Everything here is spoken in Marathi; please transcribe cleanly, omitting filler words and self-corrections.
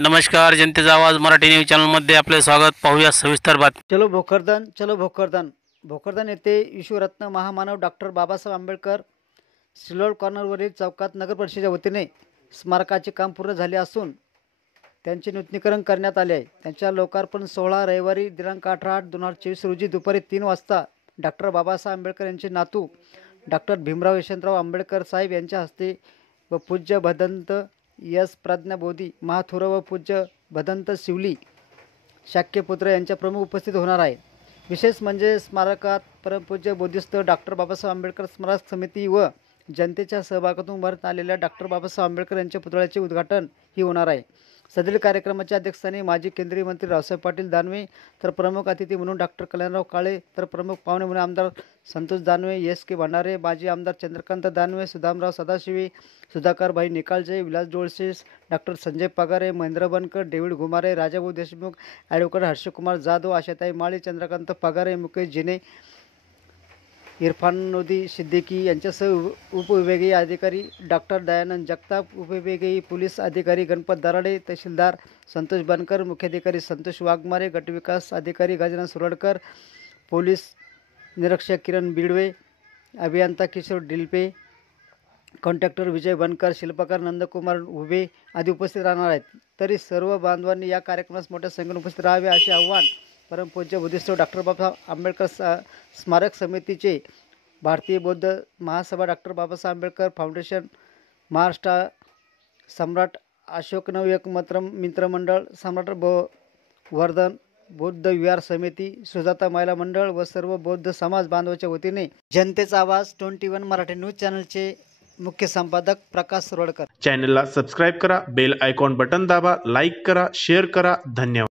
नमस्कार, जनतेचा आवाज मराठी न्यूज चॅनलमध्ये आपले स्वागत. पाहूया सविस्तर बातमी. चलो भोकरदन, चलो भोकरदन. भोकरदन येथे विश्वरत्न महामानव डॉक्टर बाबासाहेब आंबेडकर सिल्लोड कॉर्नरवरील चौकात नगर परिषदेच्या वतीने स्मारकाचे काम पूर्ण झाले असून त्यांचे नूतनीकरण करण्यात आले आहे. त्यांच्या लोकार्पण सोहळा रविवारी दिनांक 18/8/2024 रोजी दुपारी 3 वाजता डॉक्टर बाबासाहेब आंबेडकर यांचे नातू डॉक्टर भीमराव यशवंतराव आंबेडकर साहेब यांच्या हस्ते व पूज्य भदंत यस प्रज्ञाबोधी महाथुर व पूज्य भदंत शिवली शाक्यपुत्र यांच्या प्रमुख उपस्थित होणार आहे. विशेष म्हणजे स्मारकात परमपूज्य बोधिस्थ डॉक्टर बाबासाहेब आंबेडकर स्मारक समिती व जनतेच्या सहभागातून उभारण्यात आलेल्या डॉक्टर बाबासाहेब आंबेडकर यांच्या पुतळ्याचे उद्घाटन ही होणार आहे. सदरील कार्यक्रमाच्या अध्यक्षस्थानी माजी केंद्रीय मंत्री रावसाहेब पाटील दानवे, तर प्रमुख अतिथी म्हणून डॉक्टर कल्याणराव काळे, तर प्रमुख पाहुणे म्हणून आमदार संतोष दानवे, एस के भंडारे, माजी आमदार चंद्रकांत दानवे, सुदामराव सदाशिवे, सुधाकरभाई निकाळजे, विलास जोळसे, डॉक्टर संजय पगारे, महेंद्र बनकर, डेव्हिड घुमारे, राजाभाऊ देशमुख, ॲडव्होकेट हर्षकुमार जाधव, आशाताई माळी, चंद्रकांत पगारे, मुकेश जिने, इरफान नोदी सिद्दीकी यांच्यासह उपविभागीय अधिकारी डॉक्टर दयानंद जगताप, उपविभागीय पोलीस अधिकारी गणपत दराडे, तहसीलदार संतोष बनकर, मुख्याधिकारी संतोष वाघमारे, गटविकास अधिकारी गजानन सुरडकर, पोलीस निरीक्षक किरण बिडवे, अभियंता किशोर डिलपे, कॉन्ट्रॅक्टर विजय बनकर, शिल्पकार नंदकुमार उभे आदी उपस्थित राहणार आहेत. तरी सर्व बांधवांनी या कार्यक्रमास मोठ्या संख्येने उपस्थित राहावे असे आवाहन परमपूज्य बोधिस्थ डॉक्टर बाबासाहेब आंबेडकर स्मारक समितीचे, भारतीय बौद्ध महासभा, डॉक्टर बाबासाहेब आंबेडकर फाउंडेशन, महाराष्ट्र सम्राट अशोक नवयुग मित्रमंडळ, सम्राट वर्धन बौद्ध विहार समिती, सुजाता महिला मंडळ व सर्व बौद्ध समाज बांधवाच्या वतीने जनतेचा आवाज 21 मराठी न्यूज चॅनलचे मुख्य संपादक प्रकाश सुरडकर. चॅनलला सबस्क्राईब करा, बेल आयकॉन बटन दाबा, लाईक करा, शेअर करा. धन्यवाद.